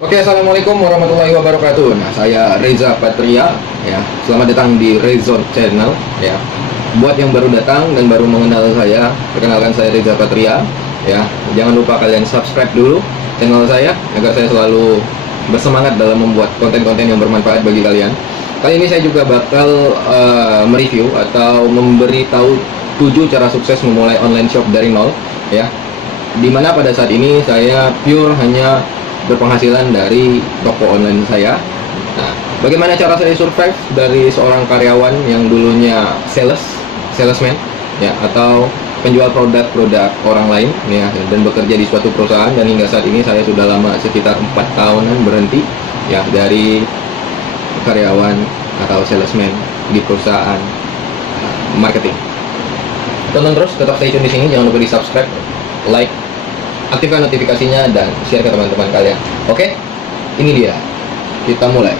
Oke, assalamualaikum warahmatullahi wabarakatuh. Nah, saya Reza Patria, ya. Selamat datang di Rezone Channel, ya. Buat yang baru datang dan baru mengenal saya, perkenalkan saya Reza Patria, ya. Jangan lupa kalian subscribe dulu channel saya agar saya selalu bersemangat dalam membuat konten-konten yang bermanfaat bagi kalian. Kali ini saya juga bakal mereview atau memberitahu 7 cara sukses memulai online shop dari nol, ya. Dimana pada saat ini saya pure hanya berpenghasilan dari toko online saya. Nah, bagaimana cara saya survive dari seorang karyawan yang dulunya salesman, ya, atau penjual produk-produk orang lain, ya, dan bekerja di suatu perusahaan, dan hingga saat ini saya sudah lama sekitar 4 tahunan berhenti, ya, dari karyawan atau salesman di perusahaan marketing. Tonton terus, tetap stay tune di sini, jangan lupa di subscribe, like, aktifkan notifikasinya, dan share ke teman-teman kalian. Oke, ini dia, kita mulai.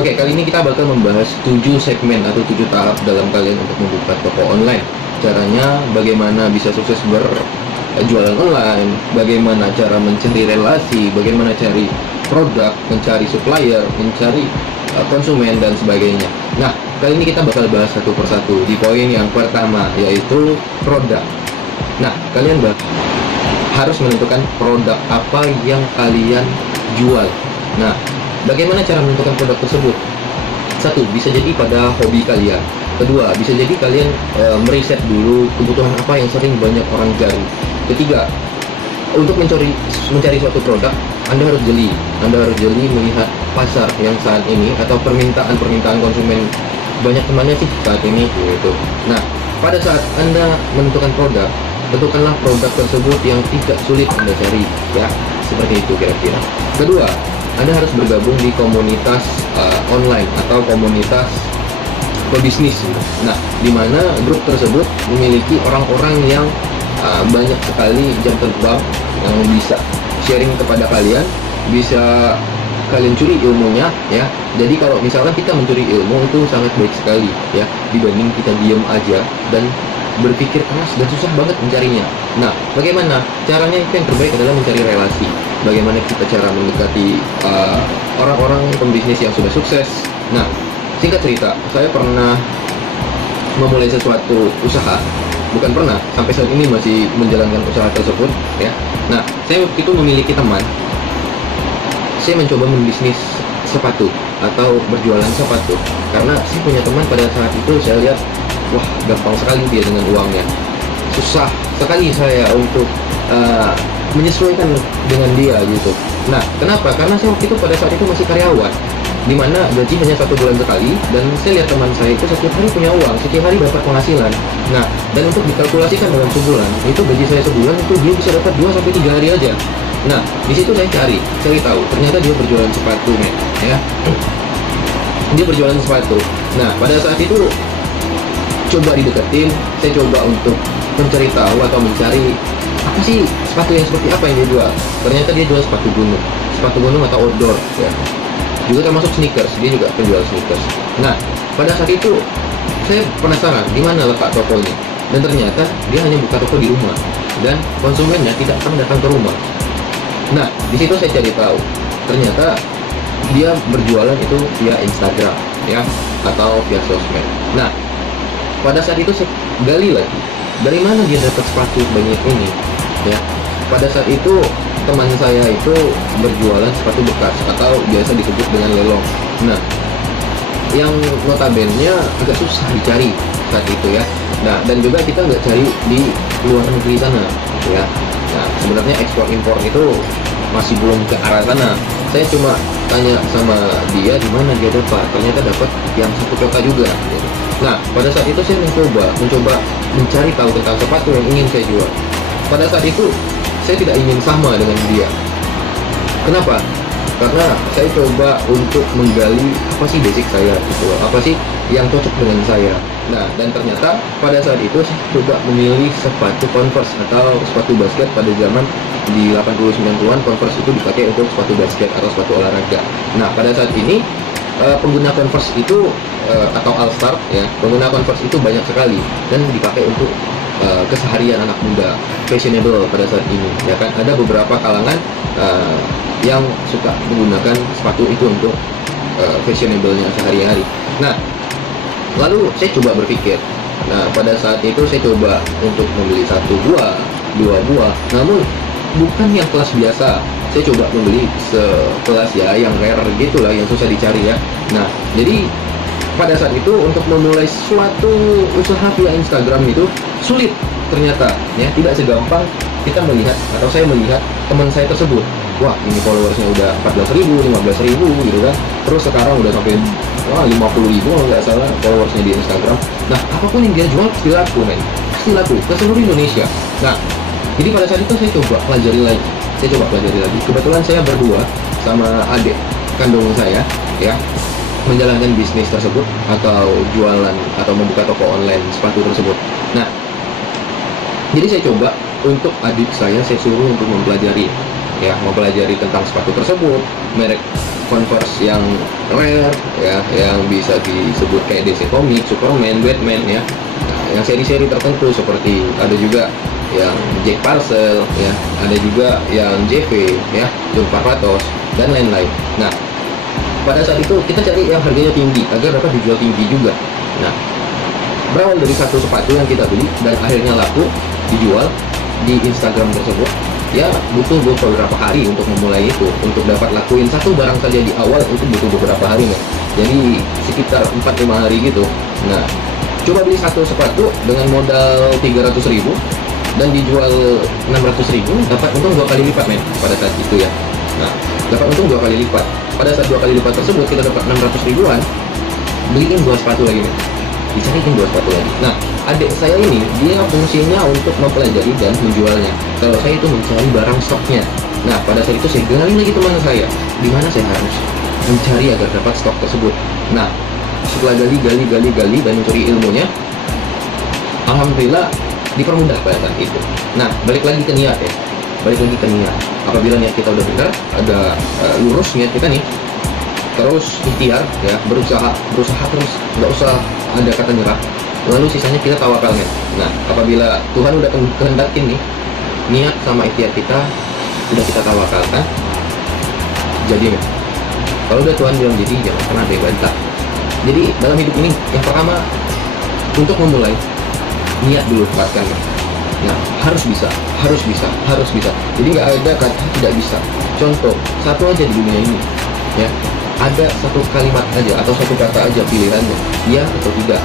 Oke, kali ini kita bakal membahas 7 segmen atau 7 tahap dalam kalian untuk membuka toko online. Caranya bagaimana bisa sukses berjualan online, bagaimana cara mencari relasi, bagaimana cari produk, mencari supplier, mencari konsumen, dan sebagainya. Nah, kali ini kita bakal bahas satu persatu. Di poin yang pertama, yaitu produk. Nah, kalian harus menentukan produk apa yang kalian jual. Nah, bagaimana cara menentukan produk tersebut? Satu, bisa jadi pada hobi kalian. Kedua, bisa jadi kalian meriset dulu kebutuhan apa yang sering banyak orang cari. Ketiga, untuk mencari suatu produk, Anda harus jeli. Anda harus jeli melihat pasar yang saat ini atau permintaan konsumen banyak temannya sih saat ini, gitu. Nah, pada saat Anda menentukan produk, tentukanlah produk tersebut yang tidak sulit Anda cari, ya. Seperti itu kira-kira. Kedua, Anda harus bergabung di komunitas online atau komunitas pebisnis. Nah, di mana grup tersebut memiliki orang-orang yang banyak sekali jam terbang yang bisa sharing kepada kalian, bisa kalian curi ilmunya, ya. Jadi kalau misalkan kita mencuri ilmu itu sangat baik sekali, ya, dibanding kita diam aja dan berpikir keras dan susah banget mencarinya. Nah, bagaimana caranya? Itu yang terbaik adalah mencari relasi. Bagaimana kita cara mendekati orang-orang pembisnis yang sudah sukses. Nah, singkat cerita, saya pernah memulai sesuatu usaha. Bukan pernah, sampai saat ini masih menjalankan usaha tersebut, ya. Nah, saya waktu itu memiliki teman. Saya mencoba membisnis sepatu atau berjualan sepatu. Karena saya punya teman pada saat itu saya lihat, wah, gampang sekali dia dengan uangnya. Susah sekali saya untuk menyesuaikan dengan dia, gitu. Nah, kenapa? Karena saya waktu itu pada saat itu masih karyawan, dimana gaji hanya 1 bulan sekali, dan saya lihat teman saya itu setiap hari punya uang, setiap hari dapat penghasilan. Nah, dan untuk dikalkulasikan dalam sebulan, itu gaji saya sebulan itu dia bisa dapat 2-3 hari aja. Nah, di situ saya cari tahu, ternyata dia berjualan sepatu, men, ya. Dia berjualan sepatu. Nah, pada saat itu coba dideketin, saya coba untuk mencari tahu atau mencari apa sih sepatu yang seperti apa yang dia jual. Ternyata dia jual sepatu gunung atau outdoor, ya. Juga termasuk sneakers, dia juga penjual sneakers. Nah, pada saat itu saya penasaran di mana letak tokonya, dan ternyata dia hanya buka toko di rumah dan konsumennya tidak pernah datang ke rumah. Nah, di situ saya cari tahu, ternyata dia berjualan itu via Instagram, ya, atau via sosmed. Nah, pada saat itu saya gali lagi, dari mana dia dapat sepatu banyak ini, ya. Pada saat itu teman saya itu berjualan sepatu bekas atau biasa disebut dengan lelong. Nah, yang notabene agak susah dicari saat itu, ya. Nah, dan juga kita nggak cari di luar negeri sana, ya. Nah, sebenarnya ekspor impor itu masih belum ke arah sana. Saya cuma tanya sama dia di mana dia dapat. Ternyata dapat yang satu kota juga, gitu. Nah, pada saat itu saya mencoba mencari tahu tentang sepatu yang ingin saya jual. Pada saat itu saya tidak ingin sama dengan dia. Kenapa? Karena saya coba untuk menggali apa sih basic saya, gitu. Apa sih yang cocok dengan saya. Nah, dan ternyata pada saat itu saya coba memilih sepatu Converse atau sepatu basket. Pada zaman di 80-90-an Converse itu dipakai untuk sepatu basket atau sepatu olahraga. Nah, pada saat ini pengguna Converse itu atau All Star ya, pengguna Converse itu banyak sekali dan dipakai untuk keseharian anak muda, fashionable pada saat ini ya kan. Ada beberapa kalangan yang suka menggunakan sepatu itu untuk fashionable-nya sehari-hari. Nah, lalu saya coba berpikir, nah pada saat itu saya coba untuk membeli dua buah, namun bukan yang kelas biasa. Saya coba membeli sekelas ya, yang rare gitu lah, yang susah dicari ya. Nah, jadi pada saat itu untuk memulai suatu usaha via Instagram itu sulit ternyata ya, tidak segampang kita melihat atau saya melihat teman saya tersebut. Wah, ini followersnya udah 14.000, 15.000 gitu kan. Terus sekarang udah sampai 50.000 kalau nggak salah followersnya di Instagram. Nah, apapun yang dia jual pasti laku, men. Pasti laku ke seluruh Indonesia. Nah, jadi pada saat itu saya coba pelajari lagi. Kebetulan saya berdua sama adik kandung saya, ya, menjalankan bisnis tersebut atau jualan atau membuka toko online sepatu tersebut. Nah, jadi saya coba untuk adik saya suruh untuk mempelajari tentang sepatu tersebut, merek Converse yang rare ya, yang bisa disebut kayak DC Comics, Superman, Batman ya. Nah, yang seri-seri tertentu seperti ada juga yang Jack Parcel ya, ada juga yang JV ya, John Parvatos dan lain-lain. Nah, pada saat itu kita cari yang harganya tinggi agar dapat dijual tinggi juga. Nah, berawal dari satu sepatu yang kita beli dan akhirnya laku dijual di Instagram tersebut, ya butuh beberapa hari untuk memulai itu. Untuk dapat lakuin satu barang saja di awal itu butuh beberapa hari nih. Jadi sekitar 4-5 hari gitu. Nah, coba beli satu sepatu dengan modal 300.000 dan dijual 600.000, dapat untung 2 kali lipat, men, pada saat itu ya. Nah, dapat untung 2 kali lipat. Pada saat 2 kali lipat tersebut kita dapat 600 ribuan, beliin 2 sepatu lagi, men. Dicariin 2 sepatu lagi. Nah, adik saya ini dia fungsinya untuk mempelajari dan menjualnya. Kalau saya itu mencari barang stoknya. Nah, pada saat itu saya gali lagi teman saya, di mana saya harus mencari agar dapat stok tersebut. Nah, setelah gali dan mencari ilmunya, alhamdulillah dipermudah pada saat itu. Nah, balik lagi ke niat ya. Apabila niat kita udah benar, ada lurus niat kita nih, terus ikhtiar ya, berusaha terus, nggak usah ada kata nyerah. Lalu sisanya kita tawakal, men. Nah, apabila Tuhan udah kehendakin nih, niat sama ikhtiar kita udah kita tawakalkan, jadi men. Kalau udah Tuhan bilang jadi, jangan pernah bantah. Jadi dalam hidup ini yang pertama untuk memulai, niat dulu kuatkan. Nah, harus bisa. Jadi nggak ada kata tidak bisa. Contoh satu aja di dunia ini ya, ada satu kalimat aja atau satu kata aja pilihannya, ya atau tidak.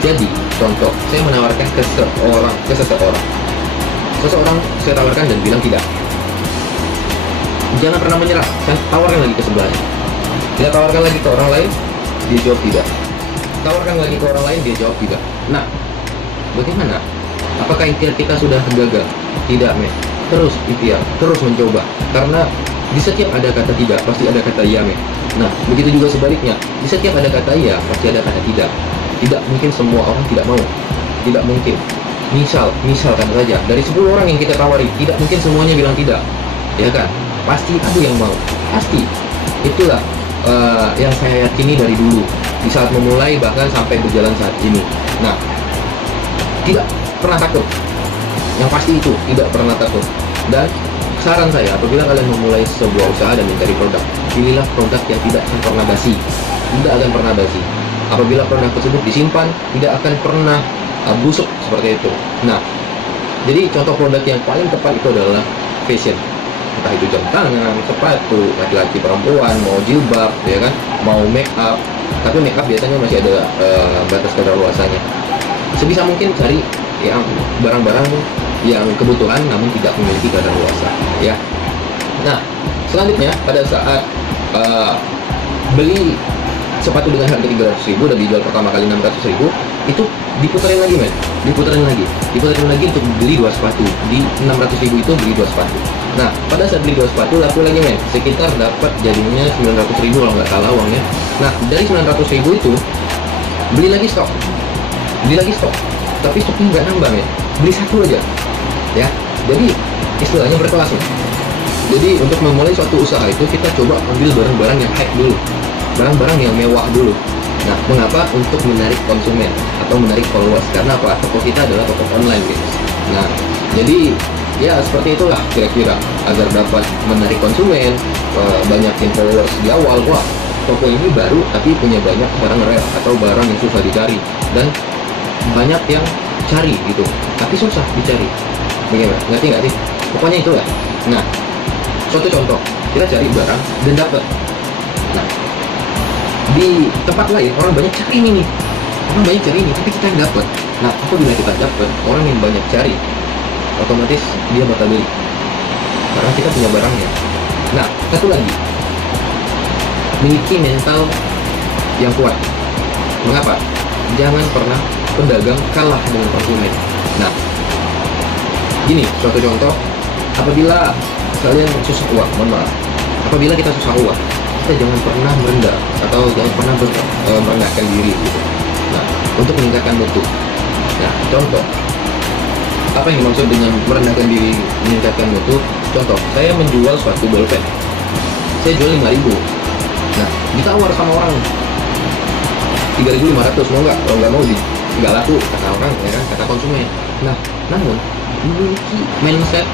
Jadi contoh, saya menawarkan ke seseorang saya tawarkan dan bilang tidak. Jangan pernah menyerah, saya tawarkan lagi ke sebelahnya. Kita tawarkan lagi ke orang lain, dia jawab tidak. Tawarkan lagi ke orang lain, dia jawab tidak. Nah, bagaimana? Apakah ikhtiar kita sudah gagal? Tidak, men. Terus ikhtiar, terus mencoba. Karena di setiap ada kata tidak, pasti ada kata iya, men. Nah, begitu juga sebaliknya. Di setiap ada kata iya, pasti ada kata tidak. Tidak mungkin semua orang tidak mau. Tidak mungkin. Misalkan saja, dari 10 orang yang kita tawari, tidak mungkin semuanya bilang tidak. Ya kan? Pasti ada yang mau. Pasti. Itulah yang saya yakini dari dulu. Di saat memulai, bahkan sampai berjalan saat ini. Nah, tidak pernah takut. Yang pasti itu tidak pernah takut. Dan saran saya, apabila kalian memulai sebuah usaha dan mencari produk, pilihlah produk yang tidak akan pernah basi. Tidak akan pernah basi. Apabila produk tersebut disimpan, tidak akan pernah busuk seperti itu. Nah, jadi contoh produk yang paling tepat itu adalah fashion. Entah itu jam tangan, sepatu, laki-laki perempuan, mau jilbab, ya kan, mau make up. Tapi make up biasanya masih ada batas kadaluarsanya. Sebisa mungkin cari yang barang-barang yang kebutuhan namun tidak memiliki kadaluarsa, ya. Nah, selanjutnya pada saat beli sepatu dengan harga 300.000 dan dijual pertama kali 600.000, itu diputerin lagi, men. Diputerin lagi untuk beli 2 sepatu. Di 600.000 itu beli 2 sepatu. Nah, pada saat beli 2 sepatu laku lagi, men. Sekitar dapat jadinya 900.000 kalau nggak salah uangnya. Nah, dari 900.000 itu beli lagi stok, tapi stoknya nggak nambah ya, beli satu aja ya. Jadi istilahnya berkelas nih. Jadi untuk memulai suatu usaha itu kita coba ambil barang-barang yang hype dulu, barang-barang yang mewah dulu. Nah, mengapa? Untuk menarik konsumen atau menarik followers. Karena apa? Toko kita adalah toko online guys. Nah, jadi ya seperti itulah kira-kira, agar dapat menarik konsumen, banyakin followers di awal. Wah, toko ini baru tapi punya banyak barang rare atau barang yang susah dicari, dan banyak yang cari gitu tapi susah dicari. Bagaimana? Ngerti nggak sih? Pokoknya itulah. Nah, suatu contoh, kita cari barang dan dapat. Nah, di tempat lain orang banyak cari ini nih, tapi kita yang dapat. Nah, apabila kita dapat, orang yang banyak cari, otomatis dia bakal beli karena kita punya barangnya. Nah, satu lagi, miliki mental yang kuat. Mengapa? Jangan pernah pedagang kalah dengan konsumen. Nah, gini, suatu contoh, apabila kalian susah uang, mohon maaf, apabila kita susah uang, kita jangan pernah merendah atau jangan pernah merendahkan diri gitu. Nah, untuk meningkatkan mutu. Nah, contoh, apa yang dimaksud dengan merendahkan diri, meningkatkan mutu? Contoh, saya menjual suatu bolpen, saya jual 5.000. Nah, ditawar sama orang 3.500, mau nggak? Kalau nggak mau, nggak laku kata orang ya kan, kata konsumen. Nah, namun memiliki mindset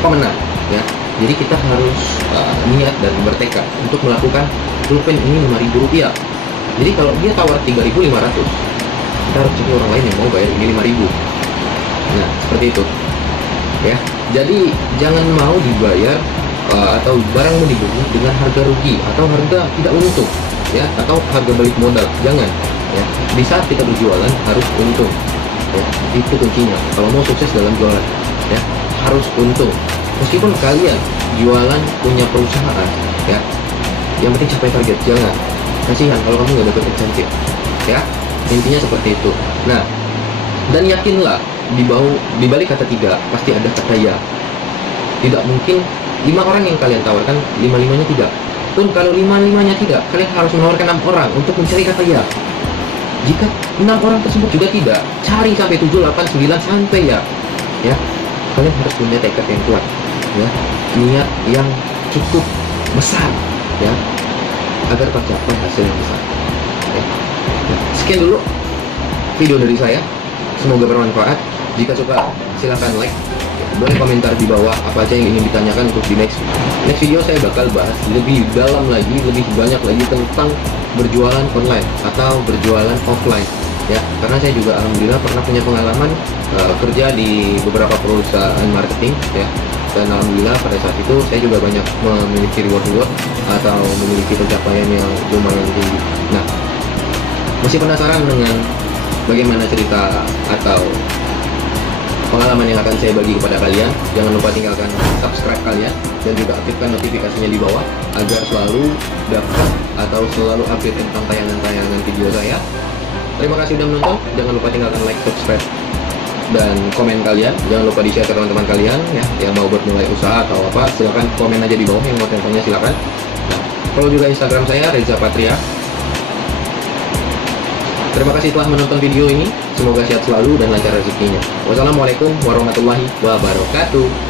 pemenang ya. Jadi kita harus niat dan bertekad untuk melakukan pulpen ini 5.000 rupiah. Jadi kalau dia tawar 3.500, kita harus cari orang lain yang mau bayar ini 5.000. Nah, seperti itu ya. Jadi jangan mau dibayar atau barang yang dibeli dengan harga rugi atau harga tidak untung ya, atau harga balik modal. Jangan ya. Di saat kita berjualan harus untung ya. Itu kuncinya kalau mau sukses dalam jualan ya, harus untung. Meskipun kalian jualan punya perusahaan ya, yang penting capai target. Jangan kasihan kalau kamu nggak dapat insentif ya. Intinya seperti itu. Nah, dan yakinlah di balik kata tidak pasti ada kata ya. Tidak mungkin 5 orang yang kalian tawarkan 5-5-nya tidak. Pun kalau 5-5-nya tidak, kalian harus menawarkan 6 orang untuk mencari kata ya. Jika 6 orang tersebut juga tidak, cari sampai 7, 8, 9 sampai ya. Ya, kalian harus punya tekad yang kuat ya, niat yang cukup besar ya, agar tercapai hasil yang besar ya. Nah, sekian dulu video dari saya, semoga bermanfaat. Jika suka silahkan like, boleh komentar di bawah apa aja yang ingin ditanyakan untuk di next video. Saya bakal bahas lebih dalam lagi, lebih banyak lagi tentang berjualan online atau berjualan offline ya, karena saya juga alhamdulillah pernah punya pengalaman kerja di beberapa perusahaan marketing ya, dan alhamdulillah pada saat itu saya juga banyak memiliki reward atau memiliki pencapaian yang lumayan tinggi. Nah, masih penasaran dengan bagaimana cerita atau pengalaman yang akan saya bagi kepada kalian? Jangan lupa tinggalkan subscribe kalian dan juga aktifkan notifikasinya di bawah agar selalu dapat atau selalu update tentang tayangan-tayangan video saya. Terima kasih sudah menonton. Jangan lupa tinggalkan like, subscribe, dan komen kalian. Jangan lupa di share ke teman-teman kalian ya, yang mau bermulai usaha atau apa. Silahkan komen aja di bawah, yang mau tanya silahkan. Nah, follow juga Instagram saya, Reza Patria. Terima kasih telah menonton video ini. Semoga sehat selalu dan lancar rezekinya. Wassalamualaikum warahmatullahi wabarakatuh.